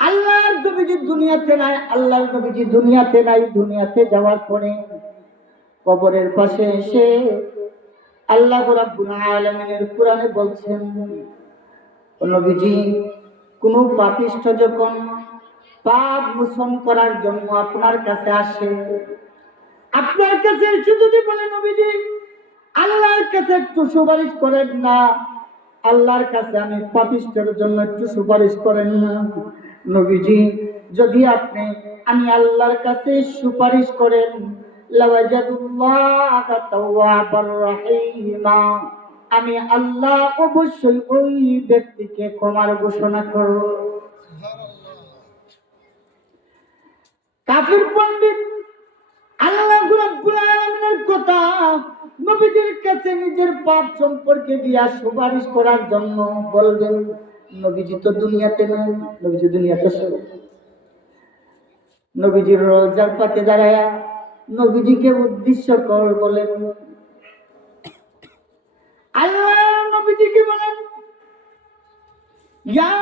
আল্লাহর দুনিয়াতে নাই, আল্লাহর দুনিয়াতে নাই, দুনিয়াতে যাওয়ার পরে কবরের পাশে এসে আল্লাহ রাব্বুল আলামিনের কোরআনে বলছেন নবীজি, কোন যখন পাপ মোচন করার জন্য আপনার কাছে আসে, আপনার কাছে এসে যদি বলে, নবীজি, আল্লাহর কাছে একটু সুপারিশ করেন না আল্লাহর কাছে আমি পাপিষ্ঠের জন্য একটু সুপারিশ করেন না। নবীজি, যদি আপনি, আমি আল্লাহর কাছে সুপারিশ করেন আমি আল্লাহ অবশ্যই ওই ব্যক্তিকে ক্ষমার ঘোষণা করব। কাফির পণ্ডিত, আল্লাহ কথা নবীজির কাছে নিজের পাপ সম্পর্কে দিয়া সুপারিশ করার জন্য বলবেন, নবীজি তো দুনিয়াতে নয় নবীজি দুনিয়াতে নবীজির রোজার পাতে দাঁড়ায় নবীজিকে উদ্দেশ্য কর বলেন। আল্লাহ নবীজিকে বলেন, ইয়া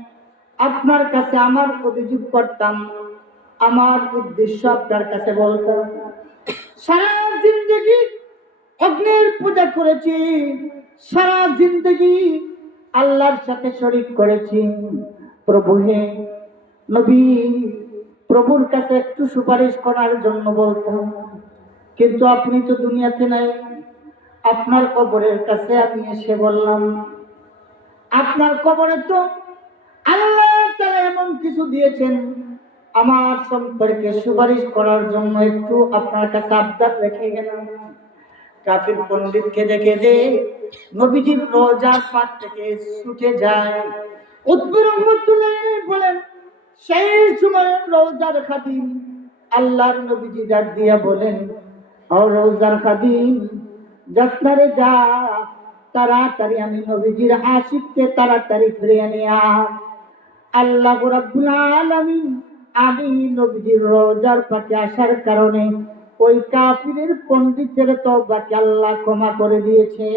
আপনার কাছে আমার অভিযোগ করতাম। আমার উদ্দেশ্য আপনার কাছে বলতাম সারা জিন্দগি অগ্নির পূজা করেছি। সারা জিন্দগি আল্লাহর সাথে শরীক করেছি। প্রভু হে নবী, প্রভুর কাছে একটু সুপারিশ করার জন্য বলতাম কিন্তু আপনি তো দুনিয়াতে নাই। আপনার কবরের কাছে আমি এসে বললাম, আপনার কবরে তো এমন কিছু দিয়েছেন। আমার সম্পর্কে সুপারিশ করার জন্য একটু আপনার কাছে আবদার রেখে গেলাম। কাফির পণ্ডিতকে দেখে দে নবীজির রোজার পাট থেকে ছুটে যায়। বলেন, সেই সময় রোজার খাদিম আল্লাহর নবীজি ডাক দিয়া বলেন, ও রোজার খাদিম যাত্রারে যা, তাড়াতাড়ি আমি নবীজির আশিককে তাড়াতাড়ি ফিরে আনি আয়। আল্লাহ রাব্বুল আলামিন, আমি নবীজির রোজার পাকে আসার কারণে ওই কাফিরের পণ্ডিতের তওবাকে আল্লাহ ক্ষমা করে দিয়েছে